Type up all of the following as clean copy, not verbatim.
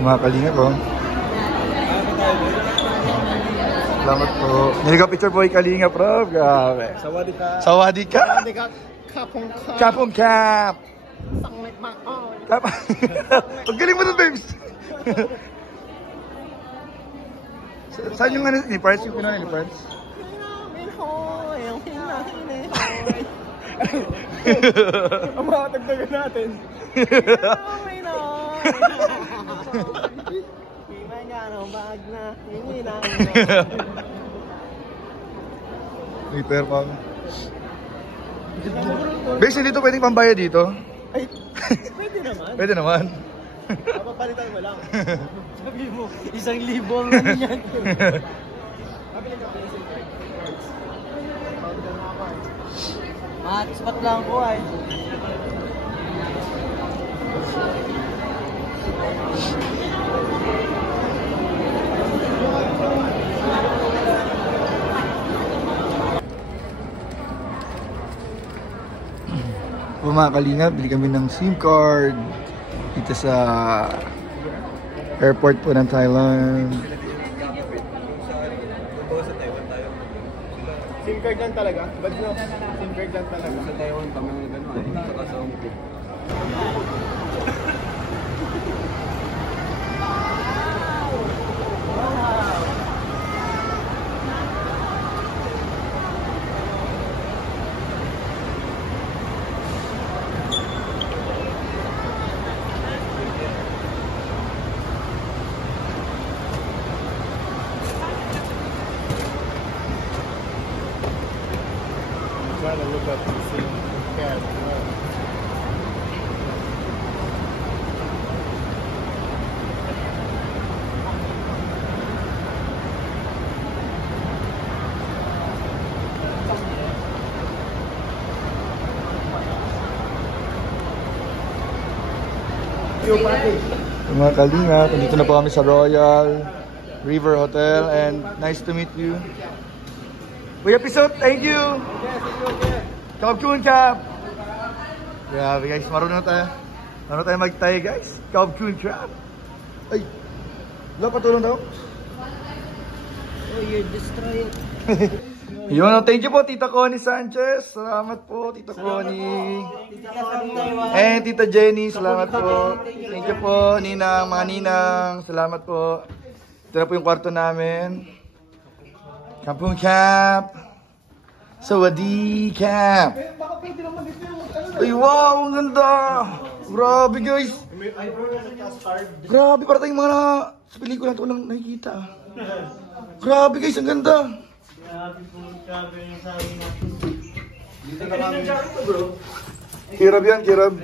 Mga kalingap po. Salamat po. Niliga-picture po yung kalingap, bro. Grabe. Sawadika. Sawadika. Sawadika. Kapong kap. Kapong kap. Sanglit makon. Kap. Ang galing mo nun, babes. Saan yung ano, ni Parts? Yung pinanay ni Parts? Ang mga tagdagan natin. Later pa. Base, dito pwedeng pambaya dito? Ay, pwede naman. Pwede naman. Papalitan mo lang. Sabi mo, 1,000 ang ano yan. Hotspot lang ko ay. O mga kalingap, bili kami ng SIM card dito sa airport po ng Thailand. SIM card lang talaga? Ba't no? SIM card lang talaga. Sa Taiwan kami ng gano'n eh, saka sa Hong Kong. Mga kalingap, dito na po kami sa Royal River Hotel and nice to meet you. Kuya Pisot, thank you! Kaubkun Kap! Grabe guys, marunong tayo. Marunong tayo mag-Thai guys. Kaubkun Kap! Ay! Wala patulong daw? Oh, you're destroyed. Yun, thank you po Tita Connie Sanchez. Salamat po Tita Connie. And Tita Jenny, salamat po. Thank you po Ninang, mga Ninang. Salamat po. Ito na po yung kwarto namin. Kampung Cap. Sawadi Cap. Ay wow, ang ganda. Grabe guys. Grabe, para tayong mga sa pelikula ito lang nakikita. Grabe guys, ang ganda. Kirab yan, kirab.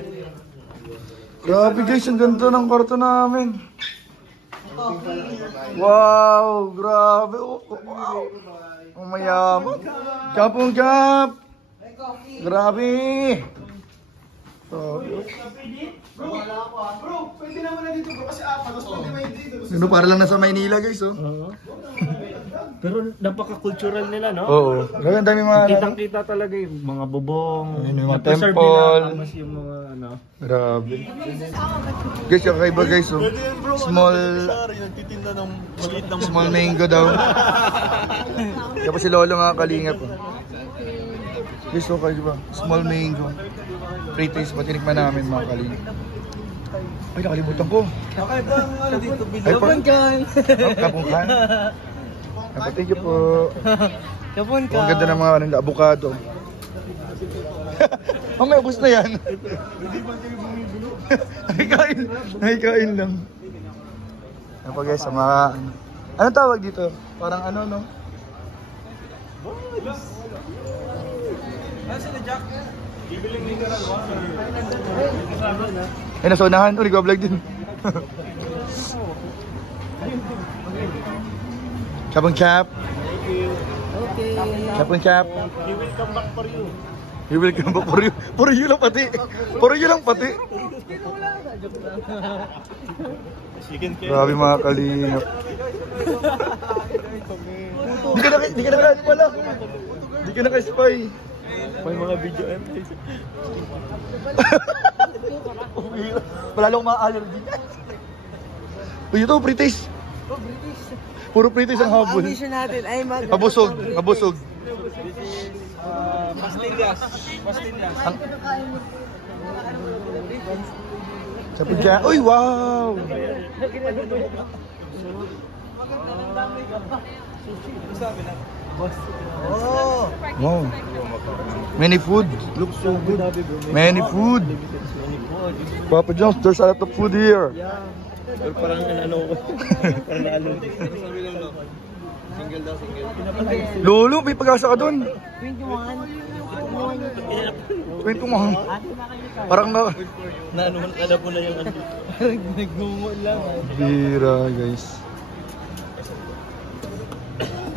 Grabe guys, ang ganda ng kwarto namin. Wow, grabe. Wow. Ang mayaman. Kapong kap. Grabe. Bro, pwede naman na dito bro kasi apat. Pwede may dito. Ano, para lang nasa Maynila guys, oh. Pero napaka-cultural nila, no? Oo. Grabe, ang dami mga... Kitang-kita talaga yung mga bubong. Ayun, yung mga Na-preserve temple. nila, tapos yung mga ano. Grabe. Guys, kakaiba guys, oh. Small... Nagtitinda ng maliit ng Small mango daw. Tapos si Lolo nga kalingap. Guys, okay diba? Small mango. Free taste pa tinikman namin mga kalingap. Ay, nakalimutan ko. Okay ba ang ano dito? Ay, pa. Kapungkan. Kapungkan. Thank you po. Kapungkan. Ang ganda ng mga ano, avocado. Mamaya, ubus na yan. Hindi ba kayo bumibilo? Nakikain lang. Ano pa guys, sa mga... Anong tawag dito? Parang ano, no? Ano sila Jack? Bibiling mineral water. Ay, nasa unahan. Uli ko vlog din. Kapong Cap. Okay. Kapong Cap. He will come back for you. He will come back for you. Puro you lang pati. Puro you lang pati. Grabe mga kalingap. Di ka na pala. Di ka na spy. May mga video Wala lang mga allergy. Uy, ito, pre-taste. Oh, British. Puro pre-taste ang habol. Ang mission natin ay Mabusog, mabusog. Pastillas. Pastillas. Sabi dyan. Uy, wow! Oh. Wow. Many food. Looks so good. Many food. Papa John's, there's a lot of food here. Pero parang ano, parang ano. Single daw, single. Lolo, may pag-asa ka doon. 21. 21. Parang na... Naano man kada po na yung ano. Nagmumo lang. Bira, guys.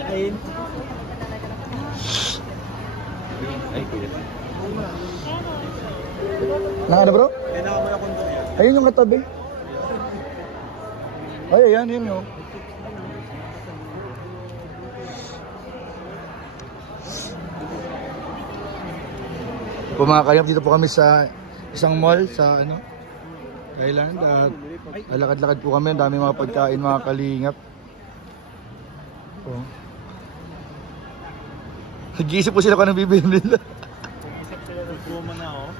Ayun. Ay, kuya. Ano bro? Kailangan mo na kondom yan. Ayun yung katabi. Ay, ayan, yun yun. Pumakayap dito po kami sa isang mall sa ano, Thailand at lalakad-lakad po kami, ang dami mga pagkain, mga kalingap. Oh. Nag-iisip po sila kung anong bibili nila. Isip sila ng guma na oh.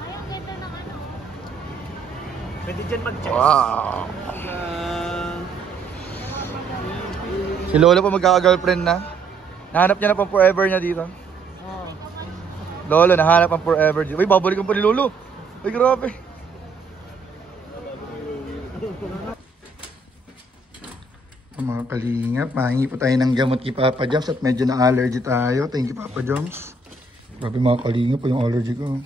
Pwede dyan mag-check. Wow! Si Lolo pa magkaka-girlfriend na. Nahanap niya na pang forever niya dito. Lolo, nahanap ang forever dito. Uy, babalikan pa ni Lolo. Uy, grabe. Mga kalingap, mahingi po tayo ng gamot kay Papa Joms at medyo na-allergy tayo. Thank you, Papa Joms. Grabe mga kalingap po yung allergy ko.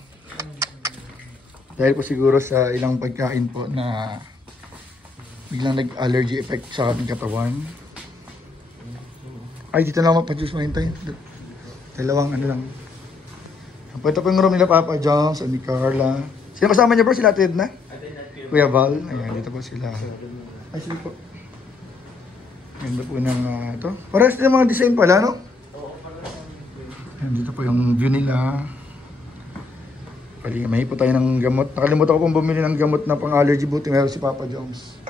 Dahil po siguro sa ilang pagkain po na biglang nag-allergy effect sa ating katawan. Ay, dito na ako pa-juice mahintay. Dalawang ano lang. Ito po yung room nila Papa Joms at ni Carla. Sino kasama niya bro? Sila Ted na? Kuya Val. Ayan, dito po sila. Ay, sige po. Ganda po ng ito. Parehas din mga design pala, no? Ayan, dito po yung view nila. May po tayo ng gamot. Nakalimutan ko pong bumili ng gamot na pang-allergy. Buti meron si Papa Joms.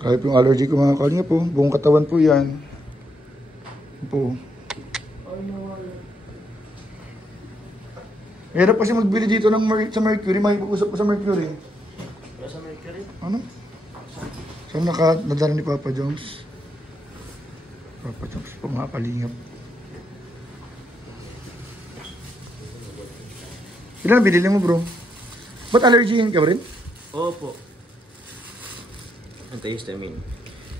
Kahit yung allergy ko mga kalinga po. Buong katawan po yan. Po. Hirap kasi magbili dito ng sa Mercury. May pag-usap po sa Mercury. Sa Mercury? Ano? Saan nadala ni Papa Joms? Papa Joms po mga kalingap. Ilan binili mo bro? Ba't allergy ka ba rin? Opo. Antihistamine.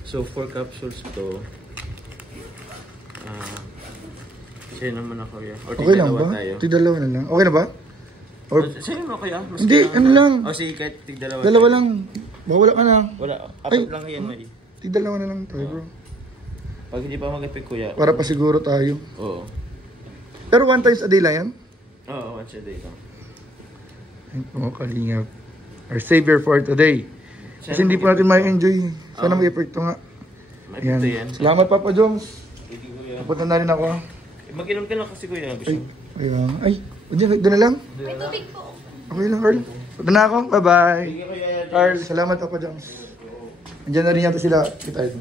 So 4 capsules to. Sa'yo naman ako ya. Or Okay lang ba? tayo. Tig-dalawa na lang. Okay na ba? Or Sa'yo mo kuya? Mas hindi, kailangan ano na. lang. O sige, kahit tig-dalawa Dalawa tayo. lang. Bawala ka na. Wala. Ay. Apat lang yan, may. Tig-dalawa na lang tayo bro. Pag hindi pa mag-effect kuya. Para pa siguro tayo. Oo. Pero 1 times a day lang yan? Oo, once a day lang. Ay po kalingap. Our savior for today. Kasi hindi po natin ma-enjoy. Sana may epekto nga. May epekto yan. Salamat Papa Joms. Hindi kuya. Napunta na rin ako. Mag-inom ka lang kasi kuya. Gusto Ay, mo. ay, doon na lang. May tubig po. Okay lang, Carl. Punta na ako. Bye-bye. Sige kuya. Carl, salamat Papa Joms. Andiyan na rin yata sila. Kita ito.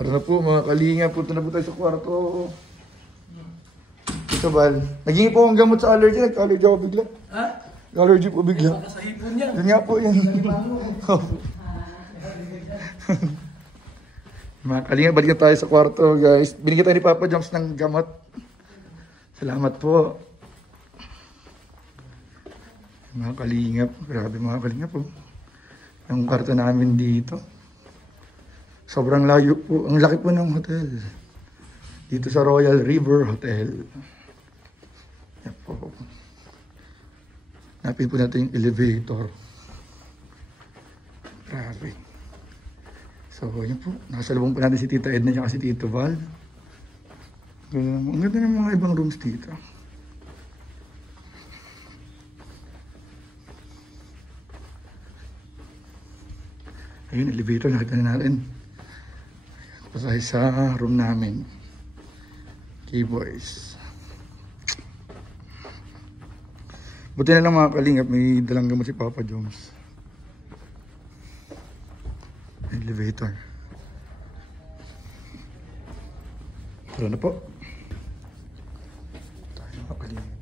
Tara na po mga kalinga. Punta na po tayo sa kwarto. Ito, Val. Naging po ang gamot sa allergy. Nag-allergy ako bigla. Ha? Allergy po bigla. Sa hipon niya. Yun nga po yan. Mga kalinga, balik tayo sa kwarto, guys. Binigyan tayo ni Papa Joms ng gamot. Salamat po. Mga kalingap. Grabe mga kalingap po. Yung kwarto namin dito. Sobrang layo po. Ang laki po ng hotel. Dito sa Royal River Hotel. Yan po. Napin po natin yung elevator. Grabe. So, yun po. Nakasalubong po natin si Tita Edna at si Tito Val. Ang ganda ng mga ibang rooms dito. Ayun, elevator. Nakita na natin. Pasay sa room namin. K-Boys. Buti na lang mga kalingap. May dalang gamot si Papa Joms. elevator. Tara na po. Tayo makapalimit.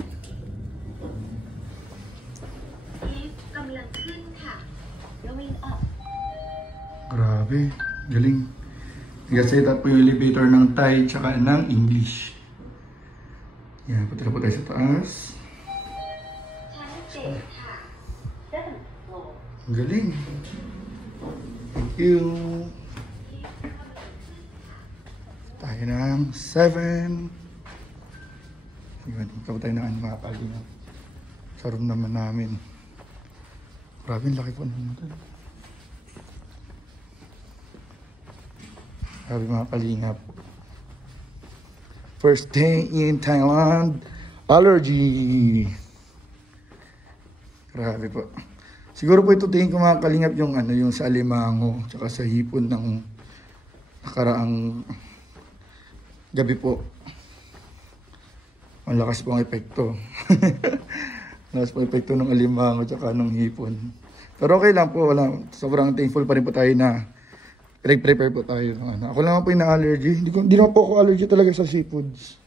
กำลังขึ้นค่ะ going up Grabe, galing. Nag-set up po yung elevator ng Thai tsaka ng English. Yan, punta na po tayo sa taas. ชั้น7ค่ะ 7th floor Ang galing. Thank you. Tayo ng 7. Yun, ikaw tayo ng mga kalingap. Sa room naman namin. Grabe, ang laki po naman ito. Grabe mga kalingap. First day in Thailand, allergy. Grabe po. Siguro po ito tingin ko mga kalingap yung ano, yung sa alimango, tsaka sa hipon ng nakaraang gabi po. Malakas po ang epekto. Malakas po ang epekto ng alimango tsaka ng hipon. Pero okay lang po, wala. Sobrang thankful pa rin po tayo na prepare po tayo ng ano. Ako lang po yung na-allergy. Hindi naman po ako allergy talaga sa seafoods.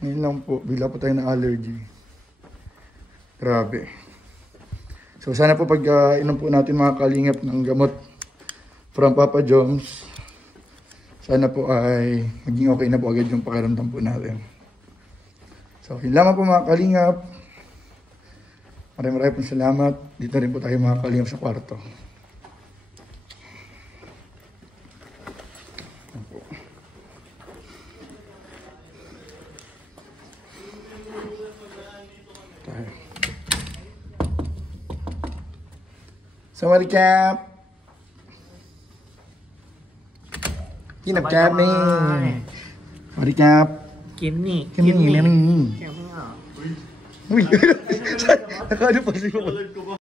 Ngayon lang po, bigla po tayo na-allergy. Grabe. So sana po pag inom po natin mga kalingap ng gamot from Papa Joms, sana po ay maging okay na po agad yung pakiramdam po natin. So yun lamang po mga kalingap. Maraming pong salamat. Dito rin po tayo mga kalingap sa kwarto. Sawadee-krap. Kinap-kap ni. Sawadee-krap. Kimni. Kimni. Kimni. Uy, nakano pa siya.